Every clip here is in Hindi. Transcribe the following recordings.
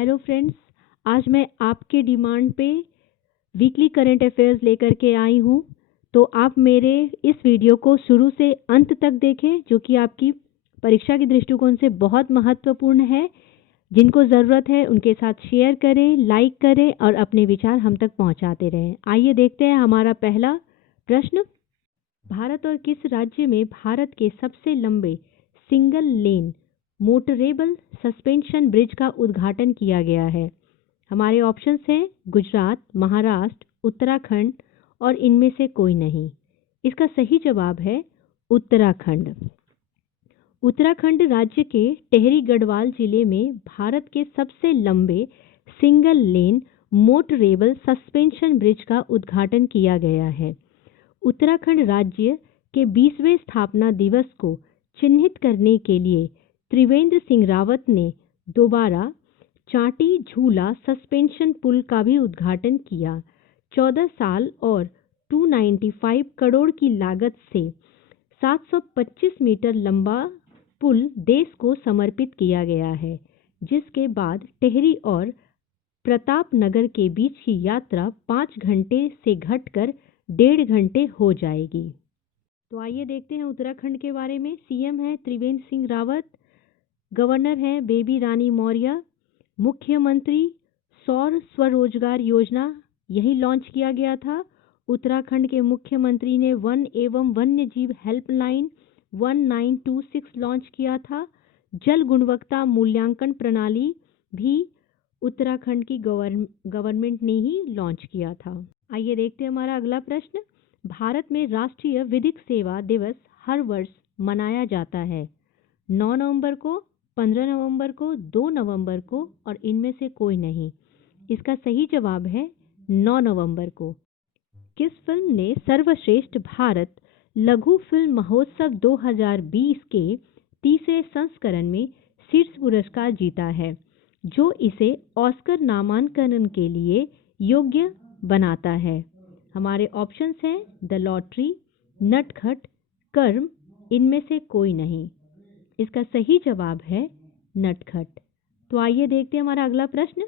हेलो फ्रेंड्स, आज मैं आपके डिमांड पे वीकली करंट अफेयर्स लेकर के आई हूँ। तो आप मेरे इस वीडियो को शुरू से अंत तक देखें, जो कि आपकी परीक्षा के दृष्टिकोण से बहुत महत्वपूर्ण है। जिनको ज़रूरत है उनके साथ शेयर करें, लाइक करें और अपने विचार हम तक पहुँचाते रहें। आइए देखते हैं हमारा पहला प्रश्न। भारत और किस राज्य में भारत के सबसे लंबे single lane motorable suspension bridge का उद्घाटन किया गया है? हमारे ऑप्शंस हैं गुजरात, महाराष्ट्र, उत्तराखंड और इनमें से कोई नहीं। इसका सही जवाब है उत्तराखंड। उत्तराखंड राज्य के टेहरी गढ़वाल जिले में भारत के सबसे लंबे single lane motorable suspension bridge का उद्घाटन किया गया है। उत्तराखंड राज्य के 20वें स्थापना दिवस को चिन्हित करने के लिए त्रिवेंद्र सिंह रावत ने दोबारा चाटी झूला सस्पेंशन पुल का भी उद्घाटन किया। 14 साल और 295 करोड़ की लागत से 725 मीटर लंबा पुल देश को समर्पित किया गया है, जिसके बाद टेहरी और प्रतापनगर के बीच की यात्रा 5 घंटे से घटकर 1.5 घंटे हो जाएगी। तो आइए देखते हैं उत्तराखंड के बारे में। सीएम है त्रिवेंद्र सिंह रावत, गवर्नर हैं बेबी रानी मौर्य, मुख्यमंत्री सौर स्वरोजगार योजना यही लॉन्च किया गया था। उत्तराखंड के मुख्यमंत्री ने वन एवं वन्य जीव हेल्पलाइन 1926 लॉन्च किया था। जल गुणवत्ता मूल्यांकन प्रणाली भी उत्तराखंड की गवर्नमेंट ने ही लॉन्च किया था। आइए देखते हैं हमारा अगला प्रश्न। भारत में राष्ट्रीय विधिक सेवा दिवस हर वर्ष मनाया जाता है। 9 नवंबर को, 15 नवंबर को, 2 नवंबर को और इनमें से कोई नहीं। इसका सही जवाब है 9 नवंबर को। किस फिल्म ने सर्वश्रेष्ठ भारत लघु फिल्म महोत्सव 2020 के तीसरे संस्करण में शीर्ष पुरस्कार जीता है, जो इसे ऑस्कर नामांकन के लिए योग्य बनाता है? हमारे ऑप्शंस हैं द लॉटरी, नटखट, कर्म, इनमें से कोई नहीं। इसका सही जवाब है नटखट। तो आइए देखते हैं हमारा अगला प्रश्न।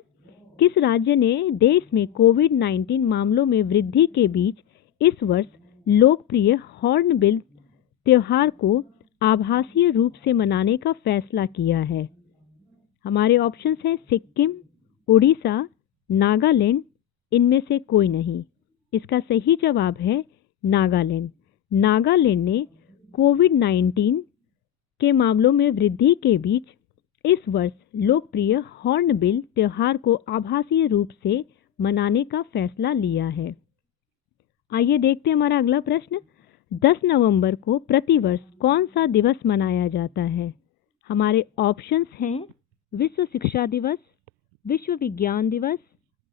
किस राज्य ने देश में कोविड-19 मामलों में वृद्धि के बीच इस वर्ष लोकप्रिय हॉर्नबिल त्योहार को आभासीय रूप से मनाने का फैसला किया है? हमारे ऑप्शंस हैं सिक्किम, उड़ीसा, नागालैंड, इनमें से कोई नहीं। इसका सही जवाब है नागालैंड। नागालैंड ने कोविड-19 के मामलों में वृद्धि के बीच इस वर्ष लोकप्रिय हॉर्नबिल त्योहार को आभासीय रूप से मनाने का फैसला लिया है। आइए देखते हैं हमारा अगला प्रश्न। 10 नवंबर को प्रतिवर्ष कौन सा दिवस मनाया जाता है? हमारे ऑप्शंस हैं विश्व शिक्षा दिवस, विश्व विज्ञान दिवस,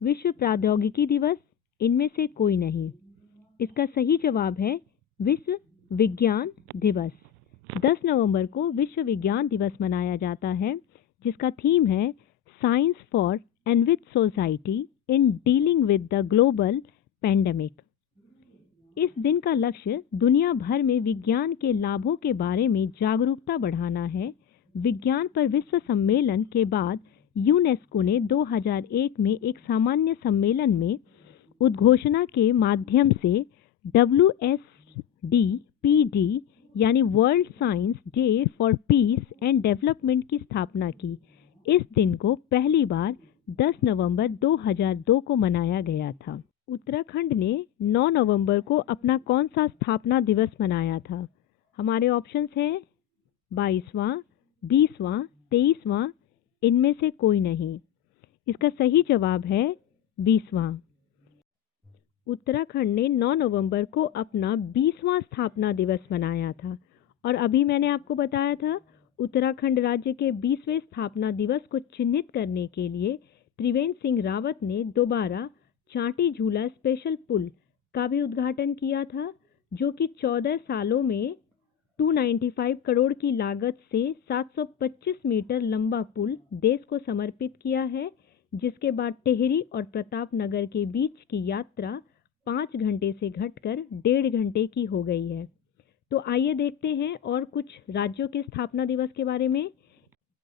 विश्व प्रौद्योगिकी दिवस, इनमें से कोई नहीं। इसका सही जवाब है विश्व विज्ञान दिवस। 10 नवंबर को विश्व विज्ञान दिवस मनाया जाता है, जिसका थीम है science for and with society in dealing with the global pandemic. इस दिन का लक्ष्य दुनिया भर में विज्ञान के लाभों के बारे में जागरूकता बढ़ाना है। विज्ञान पर विश्व सम्मेलन के बाद यूनेस्को ने 2001 में एक सामान्य सम्मेलन में उद्घोषणा के माध्यम से WSDPD यानी world science day for piece and development की स्थापना की। इस दिन को पहली बार 10 नवंबर 2002 को मनाया गया था। उत्तराखंड ने 9 नवंबर को अपना कौन सा स्थापना दिवस मनाया था? हमारे ऑप्शंस हैं 22वां, 20वां, 23वां, इनमें से कोई नहीं। इसका सही जवाब है 20वां। उत्तराखंड ने 9 नवंबर को अपना 20वां स्थापना दिवस मनाया था। और अभी मैंने आपको बताया था उत्तराखंड राज्य के 20वें स्थापना दिवस को चिन्हित करने के लिए त्रिवेंद्र सिंह रावत ने दोबारा चाटी झूला स्पेशल पुल का भी उद्घाटन किया था, जो कि 14 सालों में 295 करोड़ की लागत से 725 मीटर लंबा पुल देश को समर्पित किया है, जिसके बाद टेहरी और प्रतापनगर के बीच की यात्रा 5 घंटे से घटकर 1.5 घंटे की हो गई है। तो आइए देखते हैं और कुछ राज्यों के स्थापना दिवस के बारे में।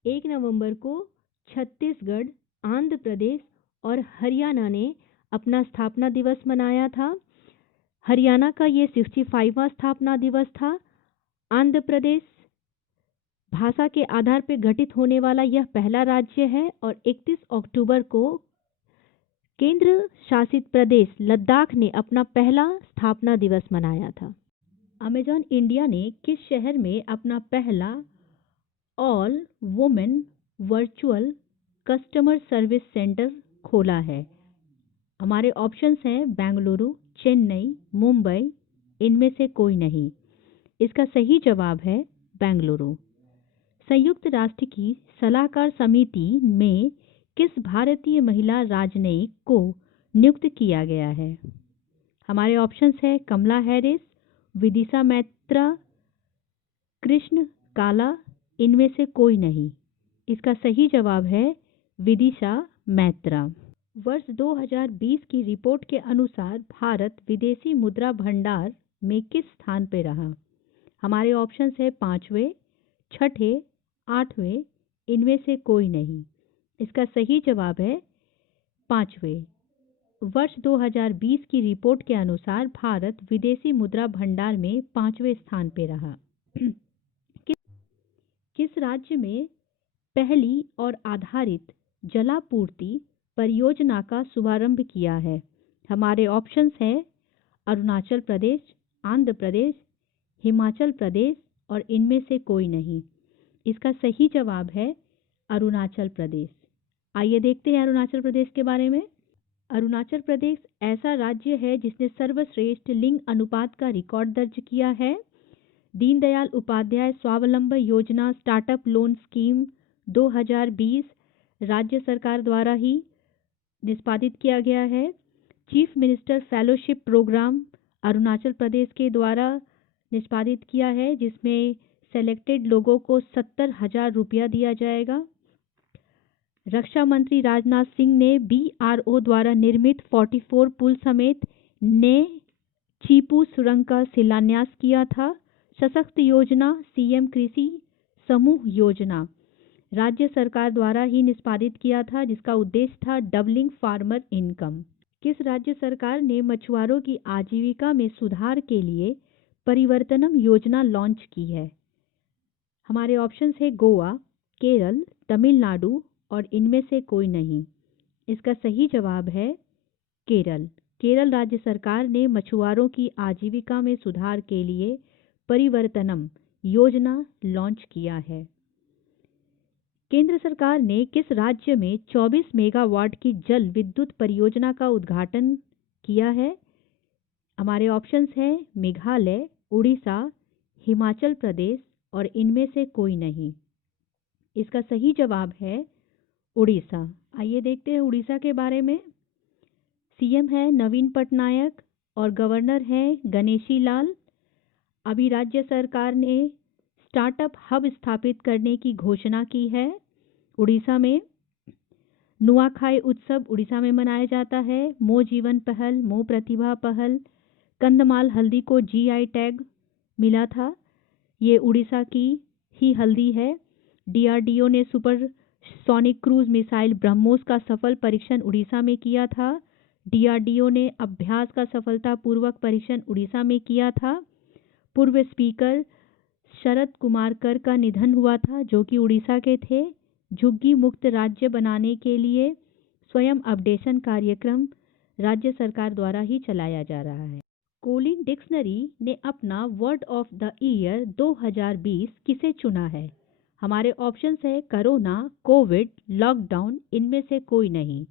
1 नवंबर को छत्तीसगढ़, आंध्र आंध्र प्रदेश और हरियाणा ने अपना स्थापना दिवस मनाया था। हरियाणा का ये 65वां स्थापना दिवस था। आंध्र प्रदेश भाषा के आधार पर गठित होने वाला यह पहला राज्य है और 31 अक्टूबर को केंद्र शासित प्रदेश लद्दाख ने अपना पहला स्थापना दिवस मनाया था। अमेजॉन इंडिया ने किस शहर में अपना पहला all women virtual customer service centre खोला है? हमारे ऑप्शंस हैं बेंगलुरु, चेन्नई, मुंबई, इनमें से कोई नहीं। इसका सही जवाब है बेंगलुरु। संयुक्त राष्ट्र की सलाहकार समिति में किस भारतीय महिला राजनयिक को नियुक्त किया गया है? हमारे ऑप्शंस हैं कमला हैरिस, विदिशा मैत्रा, कृष्ण काला, इनमें से कोई नहीं। इसका सही जवाब है विदिशा मैत्रा। वर्ष 2020 की रिपोर्ट के अनुसार भारत विदेशी मुद्रा भंडार में किस स्थान पर रहा? हमारे ऑप्शंस है 5वें, 6ठे, 8वें, इनमें से कोई नहीं। इसका सही जवाब है 5वें। वर्ष 2020 की रिपोर्ट के अनुसार भारत विदेशी मुद्रा भंडार में 5वें स्थान पर रहा। किस राज्य में पहली और आधारित जलापूर्ति परियोजना का शुभारंभ किया है? हमारे ऑप्शंस हैं अरुणाचल प्रदेश, आंध्र प्रदेश, हिमाचल प्रदेश और इनमें से कोई नहीं। इसका सही जवाब है अरुणाचल प्रदेश। आइए देखते हैं अरुणाचल प्रदेश के बारे में। अरुणाचल प्रदेश ऐसा राज्य है जिसने सर्वश्रेष्ठ लिंग अनुपात का रिकॉर्ड दर्ज किया है। दीनदयाल उपाध्याय स्वावलंबन योजना स्टार्टअप लोन स्कीम 2020 राज्य सरकार द्वारा ही निष्पादित किया गया है। Chief minister fellowship programme Arunachal Pradesh के द्वारा निष्पादित किया है, जिसमें सेलेक्टेड लोगों को 70,000 रुपया दिया जाएगा। रक्षा मंत्री राजनाथ सिंह ने BRO द्वारा निर्मित 44 पुल समेत नए चीपू सुरंग का शिलान्यास किया था। सशक्त योजना CM कृषि समूह योजना राज्य सरकार द्वारा ही निष्पादित किया था, जिसका उद्देश्य था डबलिंग फार्मर इनकम। किस राज्य सरकार ने मछुआरों की आजीविका में सुधार के लिए परिवर्तनम योजना लॉन्च की है? हमारे ऑप्शंस है गोवा, केरल, तमिलनाडु और इनमें से कोई नहीं। इसका सही जवाब है केरल। केरल राज्य सरकार ने मछुआरों की आजीविका में सुधार के लिए परिवर्तनम योजना लॉन्च किया है। केंद्र सरकार ने किस राज्य में 24 मेगावाट की जल विद्युत परियोजना का उद्घाटन किया है? हमारे ऑप्शंस हैं मेघालय, उड़ीसा, हिमाचल प्रदेश और इनमें से कोई नहीं। इसका सही जवाब है उड़ीसा। आइए देखते हैं उड़ीसा के बारे में। CM है नवीन पटनायक और गवर्नर है गणेशी लाल। अभी राज्य सरकार ने स्टार्टअप हब स्थापित करने की घोषणा की है। उड़ीसा में नुआखाई उत्सव उड़ीसा में मनाया जाता है। मो जीवन पहल, मो प्रतिभा पहल, कंधमाल हल्दी को GI टैग मिला था। ये उड़ीसा की ही हल्दी है। DRDO ने super sonic cruise missile BrahMos का सफल परीक्षण उड़ीसा में किया था। DRDO ने अभ्यास का सफलतापूर्वक परीक्षण उड़ीसा में किया था। पूर्व स्पीकर शरद कुमार कर का निधन हुआ था, जो कि उड़ीसा के थे। झुग्गी मुक्त राज्य बनाने के लिए स्वयं अपडेशन कार्यक्रम राज्य सरकार द्वारा ही चलाया जा रहा है। कोलिन डिक्शनरी ने अपना वर्ड ऑफ द ईयर 2020 किसे चुना है? हमारे ऑप्शंस है कोरोना, कोविड, लॉकडाउन, इनमें से कोई नहीं।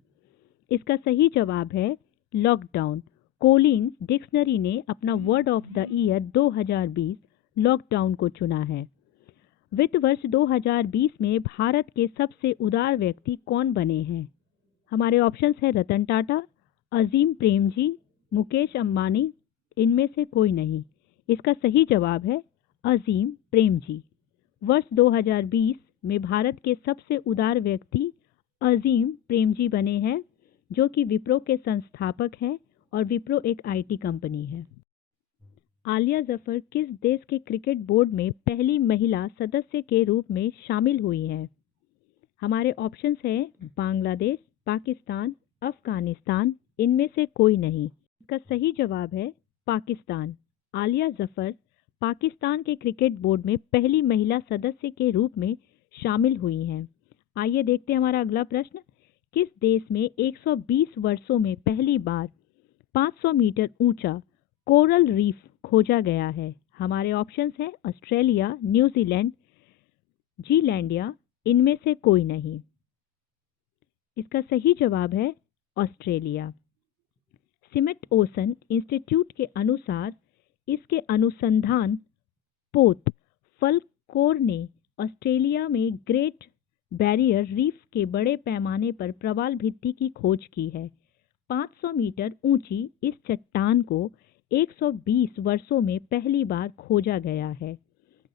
इसका सही जवाब है लॉकडाउन। कोलिन डिक्शनरी ने अपना word of the year 2020 lockdown को चुना है। वित्त वर्ष 2020 में भारत के सबसे उदार व्यक्ति कौन बने हैं? हमारे ऑप्शंस है रतन टाटा, अजीम प्रेमजी, मुकेश अंबानी, इनमें से कोई नहीं। इसका सही जवाब है अजीम प्रेमजी। वर्ष 2020 में भारत के सबसे उदार व्यक्ति अजीम प्रेमजी बने हैं, जो कि विप्रो के संस्थापक हैं और विप्रो एक IT कंपनी है। आलिया जफर किस देश के क्रिकेट बोर्ड में पहली महिला सदस्य के रूप में शामिल हुई हैं? हमारे ऑप्शंस हैं बांग्लादेश, पाकिस्तान, अफगानिस्तान, इनमें से कोई नहीं। इसका सही जवाब है पाकिस्तान। आलिया जफर पाकिस्तान के क्रिकेट बोर्ड में पहली महिला सदस्य के रूप में शामिल हुई हैं। आइए देखते हैं हमारा अगला प्रश्न। किस देश में 120 वर्षों में पहली बार 500 मीटर ऊंचा कोरल रीफ खोजा गया है? हमारे ऑप्शंस हैं ऑस्ट्रेलिया, न्यूजीलैंड, जीलैंडिया, इनमें से कोई नहीं। इसका सही जवाब है ऑस्ट्रेलिया। स्मिथ ओसन इंस्टीट्यूट के अनुसार इसके अनुसंधान पोत फलकोर ने ऑस्ट्रेलिया में ग्रेट बैरियर रीफ के बड़े पैमाने पर प्रवाल भित्ति की खोज की है। 500 मीटर ऊंची इस चट्टान को 120 वर्षों में पहली बार खोजा गया है।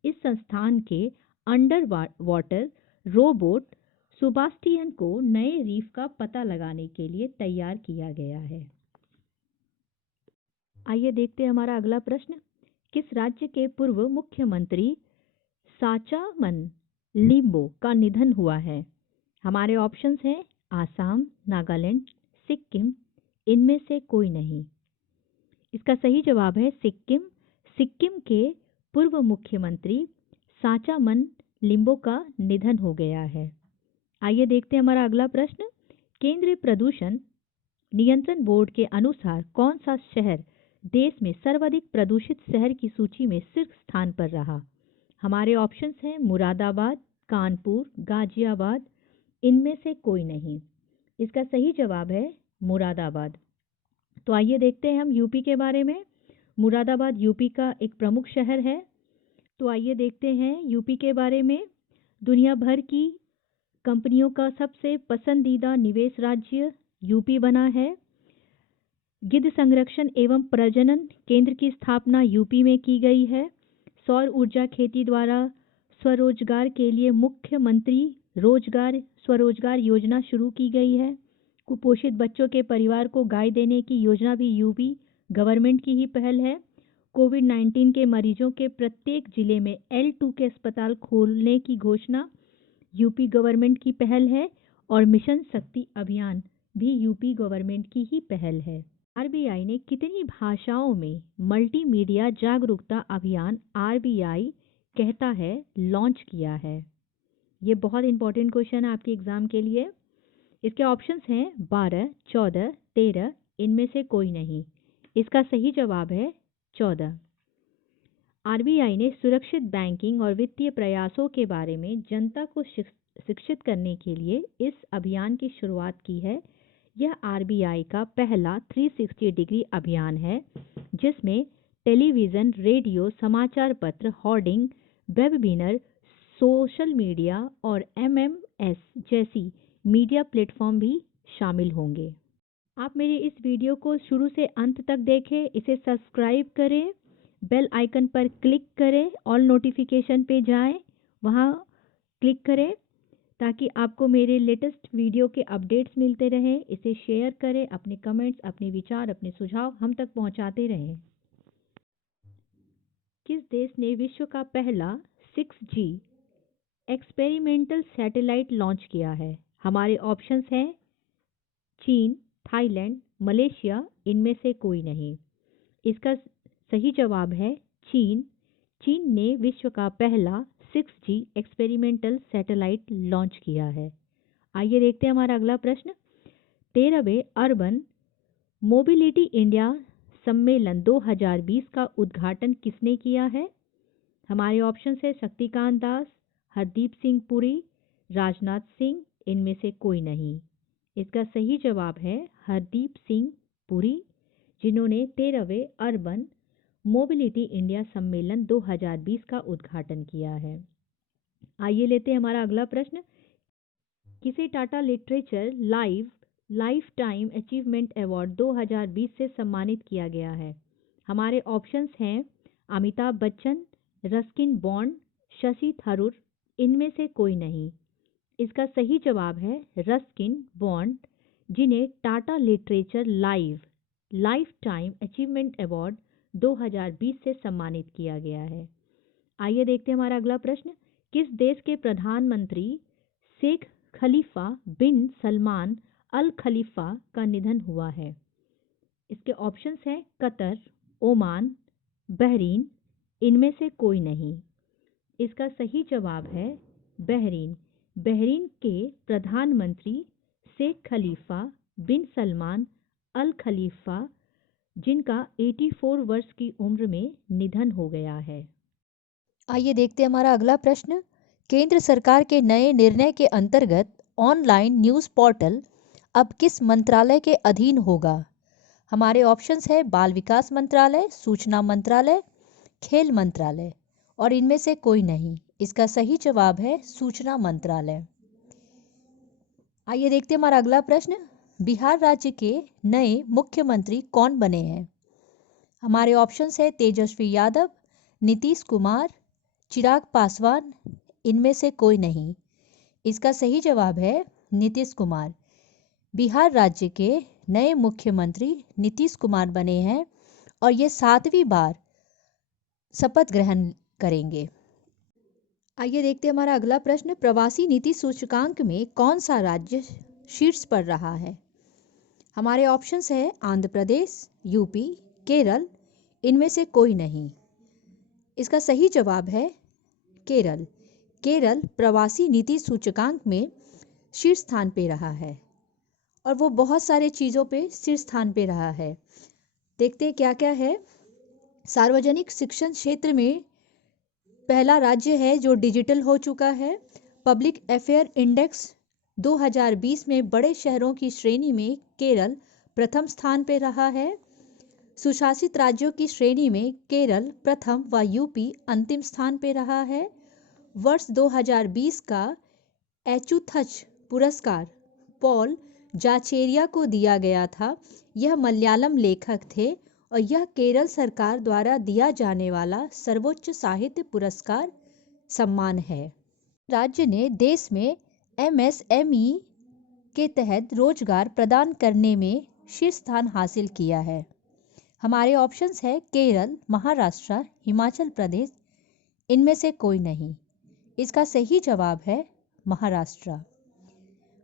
इस संस्थान के अंडर वाटर रोबोट सुबास्टियन को नए रीफ का पता लगाने के लिए तैयार किया गया है। आइए देखते हैं हमारा अगला प्रश्न। किस राज्य के पूर्व मुख्यमंत्री साचामन लिम्बो का निधन हुआ है? हमारे ऑप्शंस हैं आसाम, नागालैंड, सिक्किम, इनमें से कोई नहीं। इसका सही जवाब है सिक्किम। सिक्किम के पूर्व मुख्यमंत्री साचामन लिम्बो का निधन हो गया है। आइए देखते हैं हमारा अगला प्रश्न। केंद्रीय प्रदूषण नियंत्रण बोर्ड के अनुसार कौन सा शहर देश में सर्वाधिक प्रदूषित शहर की सूची में शीर्ष स्थान पर रहा? हमारे ऑप्शंस हैं मुरादाबाद, कानपुर, गाजियाबाद, इनमें से कोई नहीं। इसका सही जवाब है मुरादाबाद। तो आइए देखते हैं हम यूपी के बारे में। मुरादाबाद यूपी का एक प्रमुख शहर है। तो आइए देखते हैं यूपी के बारे में। दुनिया भर की कंपनियों का सबसे पसंदीदा निवेश राज्य यूपी बना है। गिद्ध संरक्षण एवं प्रजनन केंद्र की स्थापना यूपी में की गई है। सौर ऊर्जा खेती द्वारा स्वरोजगार के लिए मुख्यमंत्री रोजगार स्वरोजगार योजना शुरू की गई है। कुपोषित बच्चों के परिवार को गाय देने की योजना भी यूपी गवर्नमेंट की ही पहल है। कोविड-19 के मरीजों के प्रत्येक जिले में L2 के अस्पताल खोलने की घोषणा यूपी गवर्नमेंट की पहल है और मिशन शक्ति अभियान भी यूपी गवर्नमेंट की ही पहल है। आरबीआई ने कितनी भाषाओं में मल्टीमीडिया जागरूकता अभियान आरबीआई कहता है लॉन्च किया है? ये बहुत इंपॉर्टेंट क्वेश्चन है आपके एग्जाम के लिए। इसके ऑप्शंस हैं 12, 14, 13, इनमें से कोई नहीं। इसका सही जवाब है 14। आरबीआई ने सुरक्षित बैंकिंग और वित्तीय प्रयासों के बारे में जनता को शिक्षित करने के लिए इस अभियान की शुरुआत की है। यह आरबीआई का पहला 360 डिग्री अभियान है जिसमें टेलीविज़न, रेडियो, समाचार पत्र, होर्डिंग, वेबिनार, सोशल मीडिया और एमएमएस जैसी मीडिया प्लेटफॉर्म भी शामिल होंगे। आप मेरे इस वीडियो को शुरू से अंत तक देखें, इसे सब्सक्राइब करें, बेल आइकन पर क्लिक करें, ऑल नोटिफिकेशन पे जाएं, वहां क्लिक करें ताकि आपको मेरे लेटेस्ट वीडियो के अपडेट्स मिलते रहें। इसे शेयर करें, अपने कमेंट्स, अपने विचार, अपने सुझाव हम तक पहुंचाते रहें। किस देश ने विश्व का पहला 6G एक्सपेरिमेंटल सैटेलाइट लॉन्च किया है? हमारे ऑप्शंस हैं चीन, थाईलैंड, मलेशिया, इनमें से कोई नहीं। इसका सही जवाब है चीन। चीन ने विश्व का पहला 6G एक्सपेरिमेंटल सैटेलाइट लॉन्च किया है। आइए देखते हैं हमारा अगला प्रश्न। 13वें अर्बन मोबिलिटी इंडिया सम्मेलन 2020 का उद्घाटन किसने किया है? हमारे ऑप्शन है शक्तिकांत दास, हरदीप सिंह पुरी, राजनाथ सिंह, इनमें से कोई नहीं। इसका सही जवाब है हरदीप सिंह पुरी, जिन्होंने 13वें अर्बन मोबिलिटी इंडिया सम्मेलन 2020 का उद्घाटन किया है। आइए लेते हैं हमारा अगला प्रश्न। किसे Tata literature life time achievement award 2020 से सम्मानित किया गया है? हमारे ऑप्शंस हैं अमिताभ बच्चन, रस्किन बॉन्ड, शशि थरूर, इनमें से कोई नहीं। इसका सही जवाब है रस्किन बॉन्ड, जिन्हें Tata literature life time achievement award 2020 से सम्मानित किया गया है। आइए देखते हैं हमारा अगला प्रश्न। किस देश के प्रधानमंत्री शेख खलीफा बिन सलमान अल खलीफा का निधन हुआ है? इसके ऑप्शंस हैं कतर, ओमान, बहरीन, इनमें से कोई नहीं। इसका सही जवाब है बहरीन। बहरीन के प्रधानमंत्री शेख खलीफा बिन सलमान अल खलीफा, जिनका 84 वर्ष की उम्र में निधन हो गया है। आइए देखते हैं हमारा अगला प्रश्न। केंद्र सरकार के नए निर्णय के अंतर्गत ऑनलाइन न्यूज़ पोर्टल अब किस मंत्रालय के अधीन होगा? हमारे ऑप्शंस है बाल विकास मंत्रालय, सूचना मंत्रालय, खेल मंत्रालय और इनमें से कोई नहीं। इसका सही जवाब है सूचना मंत्रालय। आइए देखते हैं हमारा अगला प्रश्न। बिहार राज्य के नए मुख्यमंत्री कौन बने हैं? हमारे ऑप्शंस है तेजस्वी यादव, नीतीश कुमार, चिराग पासवान, इनमें से कोई नहीं। इसका सही जवाब है नीतीश कुमार। बिहार राज्य के नए मुख्यमंत्री नीतीश कुमार बने हैं और ये 7वीं बार शपथ ग्रहण करेंगे। आइए देखते हैं हमारा अगला प्रश्न। प्रवासी नीति सूचकांक में कौन सा राज्य शीर्ष पर रहा है? हमारे ऑप्शंस है आंध्र प्रदेश, यूपी, केरल, इनमें से कोई नहीं। इसका सही जवाब है केरल। केरल प्रवासी नीति सूचकांक में शीर्ष स्थान पे रहा है और वो बहुत सारे चीज़ों पे शीर्ष स्थान पे रहा है। देखते हैं क्या क्या है। सार्वजनिक शिक्षण क्षेत्र में पहला राज्य है जो डिजिटल हो चुका है। पब्लिक अफेयर इंडेक्स 2020 में बड़े शहरों की श्रेणी में केरल प्रथम स्थान पर रहा है। सुशासित राज्यों की श्रेणी में केरल प्रथम व यूपी अंतिम स्थान पर रहा है। वर्ष 2020 का एचुथच पुरस्कार पॉल जाचेरिया को दिया गया था। यह मलयालम लेखक थे और यह केरल सरकार द्वारा दिया जाने वाला सर्वोच्च साहित्य पुरस्कार सम्मान है। राज्य ने देश में MSME के तहत रोजगार प्रदान करने में शीर्ष स्थान हासिल किया है। हमारे ऑप्शंस है केरल, महाराष्ट्र, हिमाचल प्रदेश, इनमें से कोई नहीं। इसका सही जवाब है महाराष्ट्र।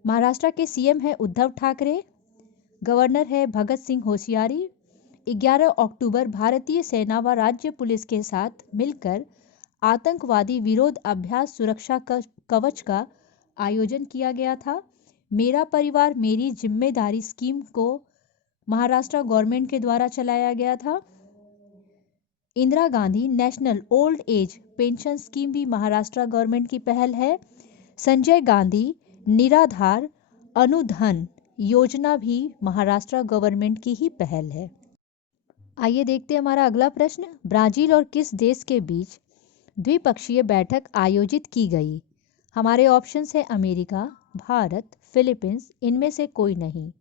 महाराष्ट्र के सीएम है उद्धव ठाकरे, गवर्नर है भगत सिंह होशियारी। 11 अक्टूबर भारतीय सेना व राज्य पुलिस के साथ मिलकर आतंकवादी विरोध अभ्यास सुरक्षा कवच का आयोजन किया गया था। मेरा परिवार मेरी जिम्मेदारी स्कीम को महाराष्ट्र गवर्नमेंट के द्वारा चलाया गया था। Indira Gandhi national old age pension scheme भी महाराष्ट्र गवर्नमेंट की पहल है। संजय गांधी निराधार अनुधन योजना भी महाराष्ट्र गवर्नमेंट की ही पहल है। आइए देखते हैं हमारा अगला प्रश्न। ब्राजील और किस देश के बीच द्विपक्षीय बैठक आयोजित की गई? हमारे ऑप्शंस है अमेरिका, भारत, फिलीपींस, इनमें से कोई नहीं।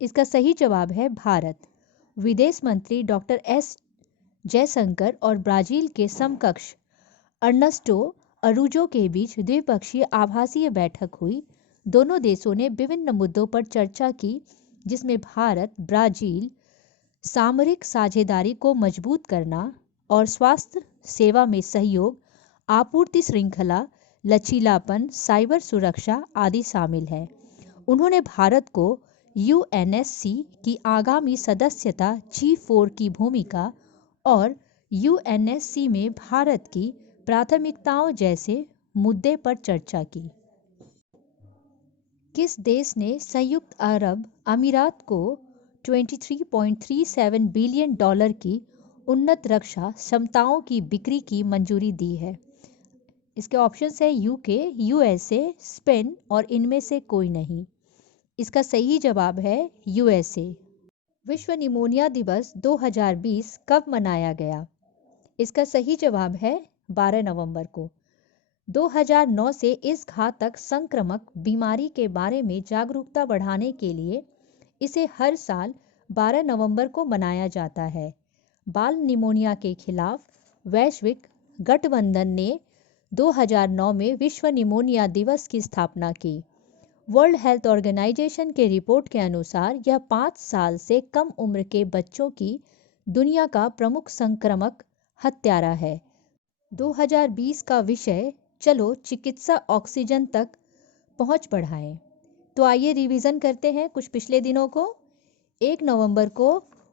इसका सही जवाब है भारत। विदेश मंत्री डॉक्टर एस जयशंकर और ब्राजील के समकक्ष अर्नेस्टो अरूजो के बीच द्विपक्षीय आभासीय बैठक हुई। दोनों देशों ने विभिन्न मुद्दों पर चर्चा की, जिसमें भारत ब्राजील सामरिक साझेदारी को मजबूत करना और स्वास्थ्य सेवा में सहयोग, आपूर्ति श्रृंखला, लचीलापन, साइबर सुरक्षा आदि शामिल है। उन्होंने भारत को UNSC की आगामी सदस्यता G4 की भूमिका और UNSC में भारत की प्राथमिकताओं जैसे मुद्दे पर चर्चा की। किस देश ने संयुक्त अरब अमीरात को $23.37 बिलियन की उन्नत रक्षा क्षमताओं की बिक्री की मंजूरी दी है? इसके ऑप्शंस है UK, USA, स्पेन और इनमें से कोई नहीं। इसका सही जवाब है USA। विश्व निमोनिया दिवस 2020 कब मनाया गया? इसका सही जवाब है 12 नवंबर को। 2009 से इस घातक संक्रामक बीमारी के बारे में जागरूकता बढ़ाने के लिए इसे हर साल 12 नवंबर को मनाया जाता है। बाल निमोनिया के खिलाफ वैश्विक गठबंधन ने 2009 में विश्व निमोनिया दिवस की स्थापना की। वर्ल्ड हेल्थ ऑर्गेनाइजेशन के रिपोर्ट के अनुसार यह 5 साल से कम उम्र के बच्चों की दुनिया का प्रमुख संक्रामक हत्यारा है। 2020 का विषय चलो चिकित्सा ऑक्सीजन तक पहुंच बढ़ाएं। तो आइए रिवीजन करते हैं कुछ पिछले दिनों को। 1 नवंबर को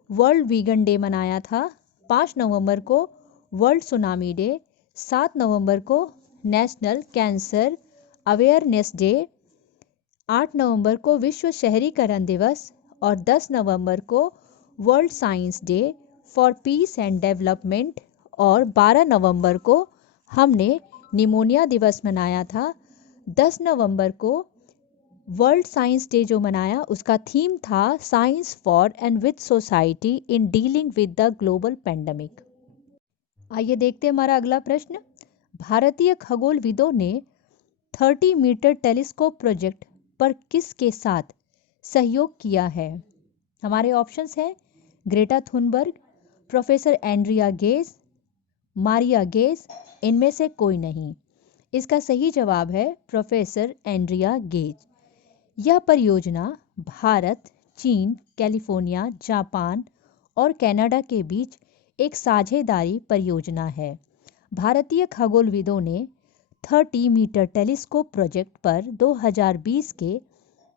वर्ल्ड वीगन डे मनाया था। 5 नवंबर को वर्ल्ड सुनामी डे। 7 नवंबर को नेशनल कैंसर अवेयरनेस डे। 8 नवंबर को विश्व शहरीकरण दिवस और 10 नवंबर को world science day for piece and development और 12 नवंबर को हमने निमोनिया दिवस मनाया था। 10 नवंबर को वर्ल्ड साइंस डे जो मनाया उसका थीम था science for and with society in dealing with the global pandemic. आइए देखते हैं हमारा अगला प्रश्न। भारतीय खगोलविदों ने 30 मीटर टेलीस्कोप प्रोजेक्ट पर किसके साथ सहयोग किया है? हमारे ऑप्शंस हैं Greta Thunberg, professor Andrea Ghez, Maria gauge, इनमें से कोई नहीं। इसका सही जवाब है प्रोफेसर एंड्रिया गेज। यह परियोजना भारत, चीन, कैलिफोर्निया, जापान और कनाडा के बीच एक साझेदारी परियोजना है। भारतीय खगोलविदों ने 30 मीटर टेलीस्कोप प्रोजेक्ट पर 2020 के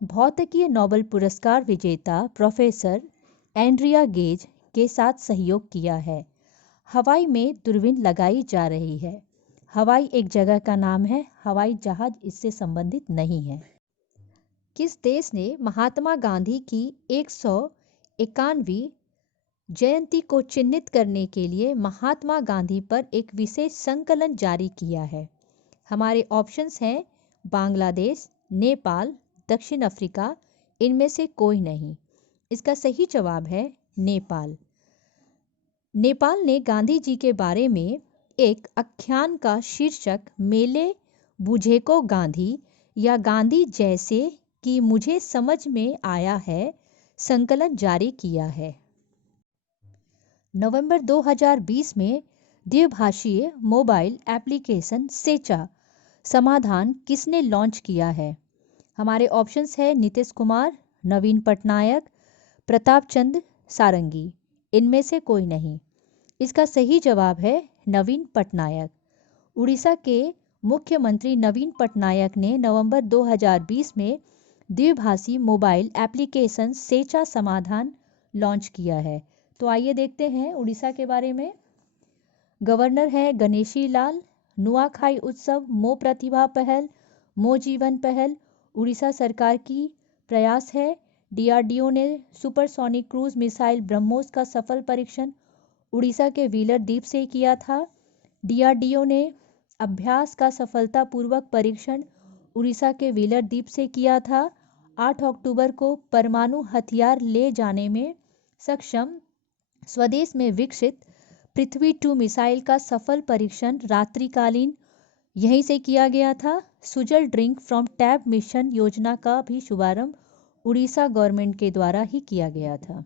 भौतिकीय नोबेल पुरस्कार विजेता प्रोफेसर एंड्रिया गेज के साथ सहयोग किया है। हवाई में दूरबीन लगाई जा रही है। हवाई एक जगह का नाम है, हवाई जहाज इससे संबंधित नहीं है। किस देश ने महात्मा गांधी की 191वीं जयंती को चिन्हित करने के लिए महात्मा गांधी पर एक विशेष संकलन जारी किया है? हमारे ऑप्शंस हैं बांग्लादेश, नेपाल, दक्षिण अफ्रीका, इनमें से कोई नहीं। इसका सही जवाब है नेपाल। नेपाल ने गांधी जी के बारे में एक आख्यान का शीर्षक मेले बुझेको गांधी या गांधी जैसे कि मुझे समझ में आया है संकलन जारी किया है। नवंबर 2020 में द्विभाषीय मोबाइल एप्लीकेशन सेचा समाधान किसने लॉन्च किया है? हमारे ऑप्शंस है नीतीश कुमार, नवीन पटनायक, प्रताप चंद्र सारंगी, इनमें से कोई नहीं। इसका सही जवाब है नवीन पटनायक। उड़ीसा के मुख्यमंत्री नवीन पटनायक ने नवंबर 2020 में द्विभाषी मोबाइल एप्लीकेशन सेचा समाधान लॉन्च किया है। तो आइए देखते हैं उड़ीसा के बारे में। गवर्नर है गणेशी लाल। नुआखाई उत्सव मो प्रतिभा पहल, मो जीवन पहल उड़ीसा सरकार की प्रयास है। डीआरडीओ ने सुपरसोनिक क्रूज मिसाइल ब्रह्मोस का सफल परीक्षण उड़ीसा के व्हीलर द्वीप से किया था। डीआरडीओ ने अभ्यास का सफलतापूर्वक परीक्षण उड़ीसा के व्हीलर द्वीप से किया था। 8 अक्टूबर को परमाणु हथियार ले जाने में सक्षम स्वदेश में विकसित पृथ्वी 2 मिसाइल का सफल परीक्षण रात्रिकालीन यहीं से किया गया था। Sujal drink from tap mission योजना का भी शुभारंभ उड़ीसा गवर्नमेंट के द्वारा ही किया गया था।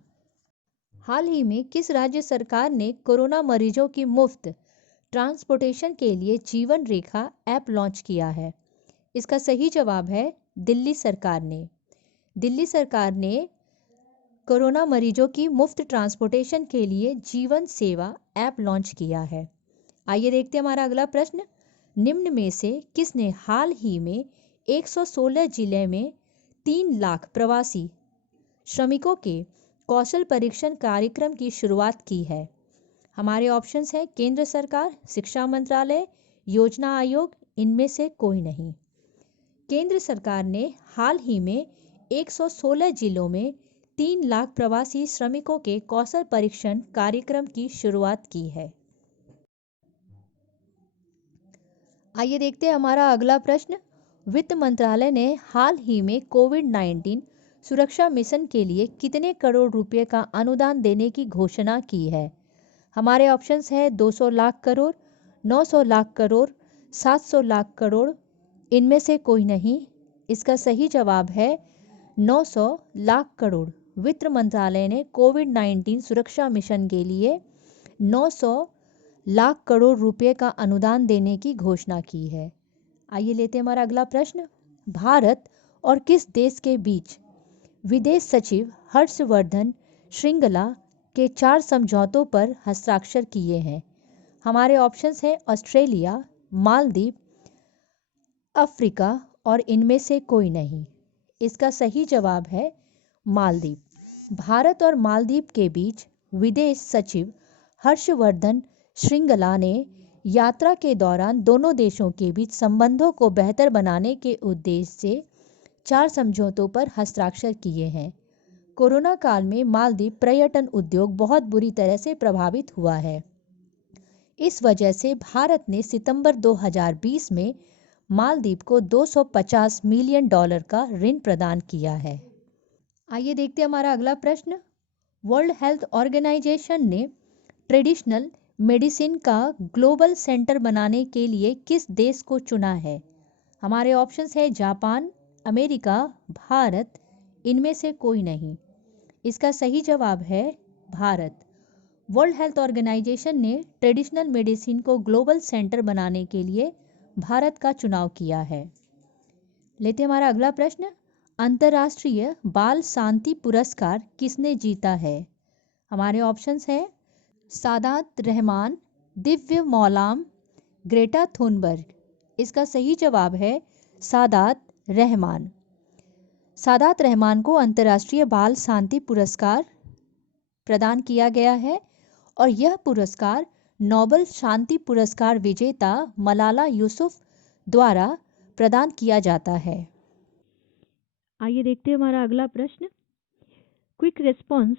हाल ही में किस राज्य सरकार ने कोरोना मरीजों की मुफ्त ट्रांसपोर्टेशन के लिए जीवन रेखा ऐप लॉन्च किया है? इसका सही जवाब है दिल्ली सरकार ने। दिल्ली सरकार ने कोरोना मरीजों की मुफ्त ट्रांसपोर्टेशन के लिए जीवन सेवा ऐप लॉन्च किया है। आइए देखते हैं हमारा अगला प्रश्न। निम्न में से किसने हाल ही में 116 जिले में 3 लाख प्रवासी श्रमिकों के कौशल परीक्षण कार्यक्रम की शुरुआत की है? हमारे ऑप्शंस हैं केंद्र सरकार, शिक्षा मंत्रालय, योजना आयोग, इनमें से कोई नहीं। केंद्र सरकार ने हाल ही में 116 जिलों में 3 लाख प्रवासी श्रमिकों के कौशल परीक्षण कार्यक्रम की शुरुआत की है। आइए देखते हैं हमारा अगला प्रश्न। वित्त मंत्रालय ने हाल ही में कोविड-19 सुरक्षा मिशन के लिए कितने करोड़ रुपए का अनुदान देने की घोषणा की है? हमारे ऑप्शंस हैं 200 लाख करोड़, 900 लाख करोड़, 700 लाख करोड़, इनमें से कोई नहीं। इसका सही जवाब है 900 लाख करोड़। वित्त मंत्रालय ने कोविड-19 सुरक्षा मिशन के लिए 900 लाख करोड़ रुपए का अनुदान देने की घोषणा की है। आइए लेते हैं हमारा अगला प्रश्न। भारत और किस देश के बीच विदेश सचिव हर्षवर्धन श्रृंगला के 4 समझौतों पर हस्ताक्षर किए हैं? हमारे ऑप्शंस हैं ऑस्ट्रेलिया, मालदीव, अफ्रीका और इनमें से कोई नहीं। इसका सही जवाब है मालदीव। भारत और मालदीव के बीच विदेश सचिव हर्षवर्धन श्रृंगला ने यात्रा के दौरान दोनों देशों के बीच संबंधों को बेहतर बनाने के उद्देश्य से 4 समझौतों पर हस्ताक्षर किए हैं। कोरोना काल में मालदीव पर्यटन उद्योग बहुत बुरी तरह से प्रभावित हुआ है। इस वजह से भारत ने सितंबर 2020 में मालदीव को $250 मिलियन का ऋण प्रदान किया है। आइए देखते हैं हमारा अगला प्रश्न। वर्ल्ड हेल्थ ऑर्गेनाइजेशन ने ट्रेडिशनल मेडिसिन का ग्लोबल सेंटर बनाने के लिए किस देश को चुना है? हमारे ऑप्शंस है जापान, अमेरिका, भारत, इनमें से कोई नहीं। इसका सही जवाब है भारत। वर्ल्ड हेल्थ ऑर्गेनाइजेशन ने ट्रेडिशनल मेडिसिन को ग्लोबल सेंटर बनाने के लिए भारत का चुनाव किया है। लेते हैं हमारा अगला प्रश्न। अंतर्राष्ट्रीय बाल शांति पुरस्कार किसने जीता है? हमारे ऑप्शंस हैं सादात रहमान, दिव्य मौलाम, ग्रेटा थुनबर्ग। इसका सही जवाब है सादात रहमान। सादात रहमान को अंतर्राष्ट्रीय बाल शांति पुरस्कार प्रदान किया गया है और यह पुरस्कार नोबेल शांति पुरस्कार विजेता मलाला यूसुफ द्वारा प्रदान किया जाता है। आइए देखते हैं हमारा अगला प्रश्न। Quick response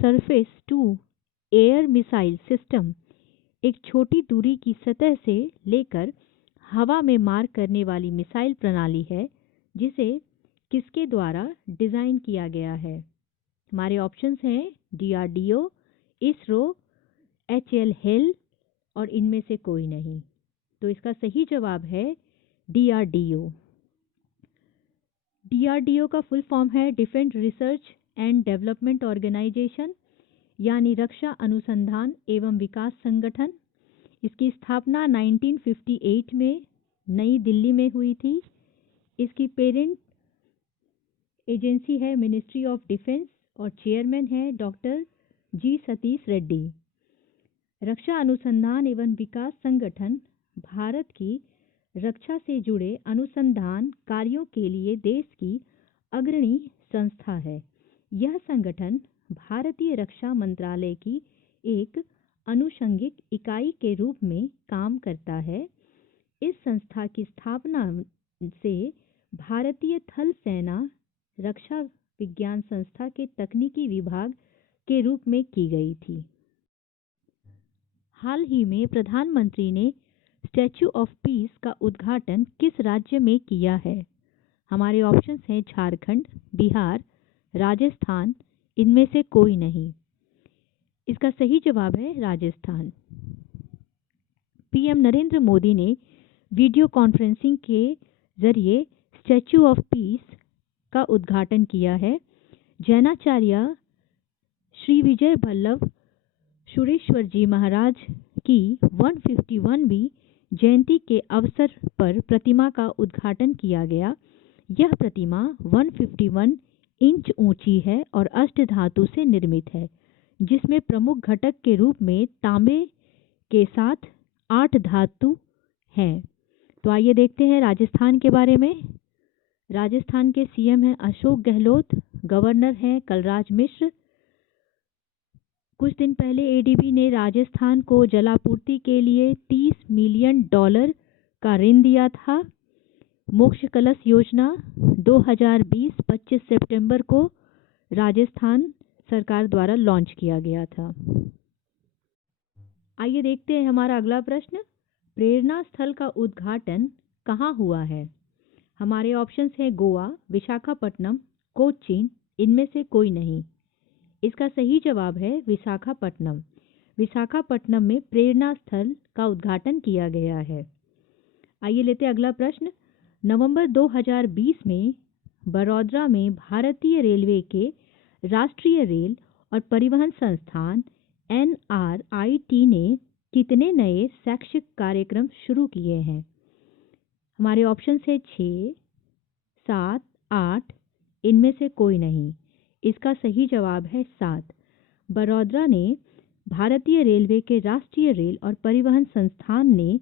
surface to air missile system एक छोटी दूरी की सतह से लेकर हवा में मार करने वाली मिसाइल प्रणाली है जिसे किसके द्वारा डिजाइन किया गया है? हमारे ऑप्शंस हैं DRDO, इसरो, HAL हेल और इनमें से कोई नहीं। तो इसका सही जवाब है DRDO। DRDO का फुल फॉर्म है defence research and development organisation, यानी रक्षा अनुसंधान एवं विकास संगठन। इसकी स्थापना 1958 में नई दिल्ली में हुई थी। इसकी पेरेंट एजेंसी है मिनिस्ट्री ऑफ डिफेंस और चेयरमैन है डॉक्टर जी सतीश रेड्डी। रक्षा अनुसंधान एवं विकास संगठन भारत की रक्षा से जुड़े अनुसंधान कार्यों के लिए देश की अग्रणी संस्था है। यह संगठन भारतीय रक्षा मंत्रालय की एक अनुषंगिक इकाई के रूप में काम करता है। इस संस्था की स्थापना से भारतीय थल सेना रक्षा विज्ञान संस्था के तकनीकी विभाग के रूप में की गई थी। हाल ही में प्रधानमंत्री ने स्टैच्यू ऑफ पीस का उद्घाटन किस राज्य में किया है? हमारे ऑप्शंस हैं झारखंड, बिहार, राजस्थान, इनमें से कोई नहीं। इसका सही जवाब है राजस्थान। पीएम नरेंद्र मोदी ने वीडियो कॉन्फ्रेंसिंग के जरिए स्टैच्यू ऑफ पीस का उद्घाटन किया है। जैनाचार्य श्री विजय वल्लभ सुरेश्वर जी महाराज की 151वीं जयंती के अवसर पर प्रतिमा का उद्घाटन किया गया। यह प्रतिमा 151 इंच ऊंची है और अष्टधातु से निर्मित है, जिसमें प्रमुख घटक के रूप में तांबे के साथ 8 धातु हैं। तो आइए देखते हैं राजस्थान के बारे में। राजस्थान के सीएम हैं अशोक गहलोत, गवर्नर हैं कलराज मिश्र। कुछ दिन पहले एडीबी ने राजस्थान को जलापूर्ति के लिए $30 मिलियन का ऋण दिया था। मोक्ष कलश योजना 2020 25 सितंबर को राजस्थान सरकार द्वारा लॉन्च किया गया था। आइए देखते हैं हमारा अगला प्रश्न। प्रेरणा स्थल का उद्घाटन कहाँ हुआ है? हमारे ऑप्शंस हैं गोवा, विशाखापट्टनम, कोचीन, इनमें से कोई नहीं। इसका सही जवाब है विशाखापट्टनम। विशाखापट्टनम में प्रेरणा स्थल का उद्घाटन किया गया है। आइए लेते हैं अगला प्रश्न। नवंबर 2020 में बड़ौदा में भारतीय रेलवे के राष्ट्रीय रेल और परिवहन संस्थान NRIT ने कितने नए शैक्षिक कार्यक्रम शुरू किए हैं? हमारे ऑप्शन है 6, 7, 8, इनमें से कोई नहीं। इसका सही जवाब है 7। बड़ौदा ने भारतीय रेलवे के राष्ट्रीय रेल और परिवहन संस्थान ने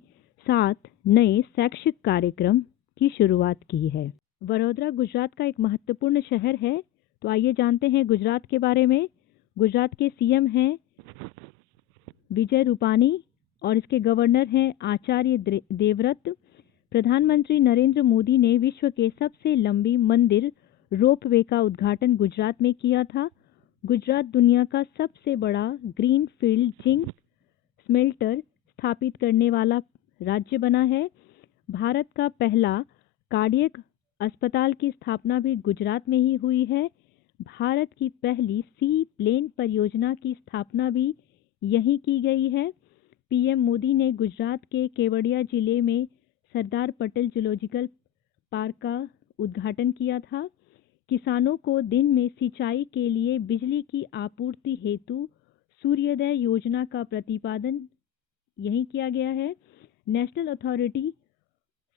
7 नए शैक्षिक कार्यक्रम की शुरुआत की है। वडोदरा गुजरात का एक महत्वपूर्ण शहर है। तो आइए जानते हैं गुजरात के बारे में। गुजरात के सीएम हैं विजय रूपानी और इसके गवर्नर हैं आचार्य देवव्रत। प्रधानमंत्री नरेंद्र मोदी ने विश्व के सबसे लंबी मंदिर रोपवे का उद्घाटन गुजरात में किया था। गुजरात दुनिया का सबसे बड़ा ग्रीनफील्ड जिंक स्मेल्टर स्थापित करने वाला राज्य बना है। भारत का पहला कार्डियक अस्पताल की स्थापना भी गुजरात में ही हुई है। भारत की पहली सी प्लेन परियोजना की स्थापना भी यहीं की गई है। पीएम मोदी ने गुजरात के केवड़िया जिले में सरदार पटेल जूलॉजिकल पार्क का उद्घाटन किया था। किसानों को दिन में सिंचाई के लिए बिजली की आपूर्ति हेतु सूर्योदय योजना का प्रतिपादन यहीं किया गया है। National authority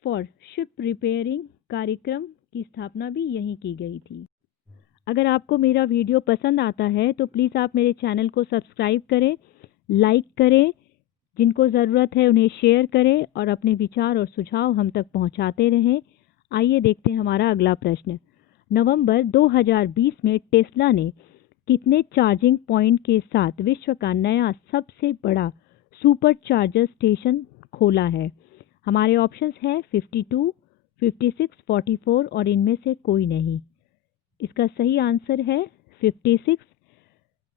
for ship repairing कार्यक्रम की स्थापना भी यहीं की गई थी। अगर आपको मेरा वीडियो पसंद आता है तो प्लीज़ आप मेरे चैनल को सब्सक्राइब करें, लाइक करें, जिनको ज़रूरत है उन्हें शेयर करें और अपने विचार और सुझाव हम तक पहुंचाते रहें। आइए देखते हैं हमारा अगला प्रश्न। नवंबर 2020 में टेस्ला ने कितने चार्जिंग पॉइंट के साथ विश्व का नया सबसे बड़ा सुपर चार्जर स्टेशन खोला है? हमारे ऑप्शंस हैं 52, 56, 44 और इनमें से कोई नहीं। इसका सही आंसर है 56।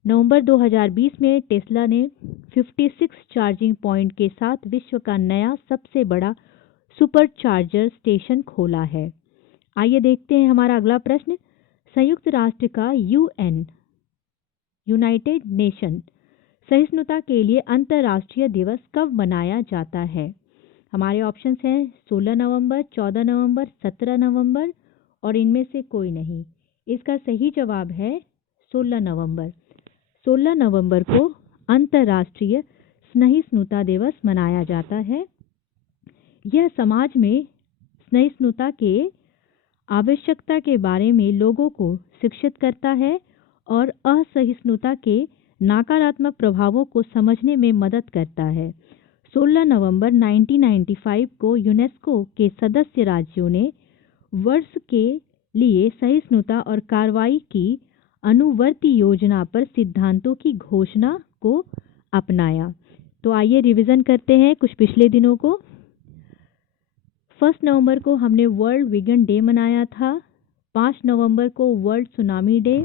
नवंबर 2020 में टेस्ला ने 56 चार्जिंग पॉइंट के साथ विश्व का नया सबसे बड़ा सुपर चार्जर स्टेशन खोला है। आइए देखते हैं हमारा अगला प्रश्न। संयुक्त राष्ट्र का यूनाइटेड नेशन सहिष्णुता के लिए अंतर्राष्ट्रीय दिवस कब मनाया जाता है? हमारे ऑप्शंस हैं 16 नवंबर, 14 नवंबर, 17 नवंबर और इनमें से कोई नहीं। इसका सही जवाब है 16 नवंबर। 16 नवंबर को अंतर्राष्ट्रीय सहिष्णुता दिवस मनाया जाता है। यह समाज में सहिष्णुता के आवश्यकता के बारे में लोगों को शिक्षित करता है और असहिष्णुता के नकारात्मक प्रभावों को समझने में मदद करता है। 16 नवंबर 1995 को यूनेस्को के सदस्य राज्यों ने वर्ष के लिए सहिष्णुता और कार्रवाई की अनुवर्ती योजना पर सिद्धांतों की घोषणा को अपनाया। तो आइए रिवीजन करते हैं कुछ पिछले दिनों को। 1 नवंबर को हमने वर्ल्ड वीगन डे मनाया था। 5 नवंबर को वर्ल्ड सुनामी डे।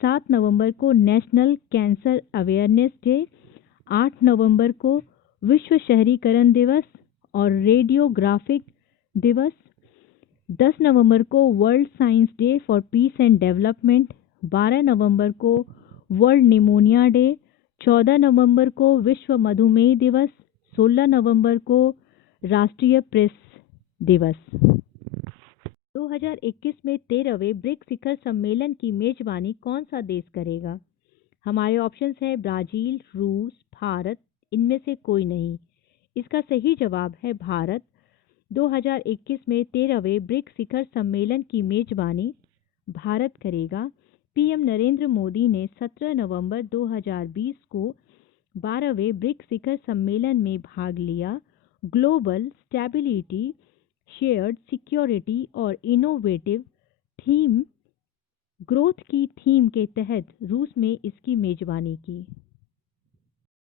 7 नवंबर को नेशनल कैंसर अवेयरनेस डे। 8 नवंबर को विश्व शहरीकरण दिवस और रेडियोग्राफिक दिवस। 10 नवंबर को world science day for piece and development. 12 नवंबर को वर्ल्ड निमोनिया डे। 14 नवंबर को विश्व मधुमेह दिवस। 16 नवंबर को राष्ट्रीय प्रेस दिवस। 2021 में 13वें ब्रिक्स शिखर सम्मेलन की मेजबानी कौन सा देश करेगा? हमारे ऑप्शंस हैं ब्राजील, रूस, भारत, इनमें से कोई नहीं। इसका सही जवाब है भारत। 2021 में 13वें ब्रिक्स शिखर सम्मेलन की मेजबानी भारत करेगा। पीएम नरेंद्र मोदी ने 17 नवंबर 2020 को 12वें ब्रिक्स शिखर सम्मेलन में भाग लिया। ग्लोबल स्टेबिलिटी, शेयर्ड सिक्योरिटी और इनोवेटिव थीम ग्रोथ की थीम के तहत रूस में इसकी मेजबानी की।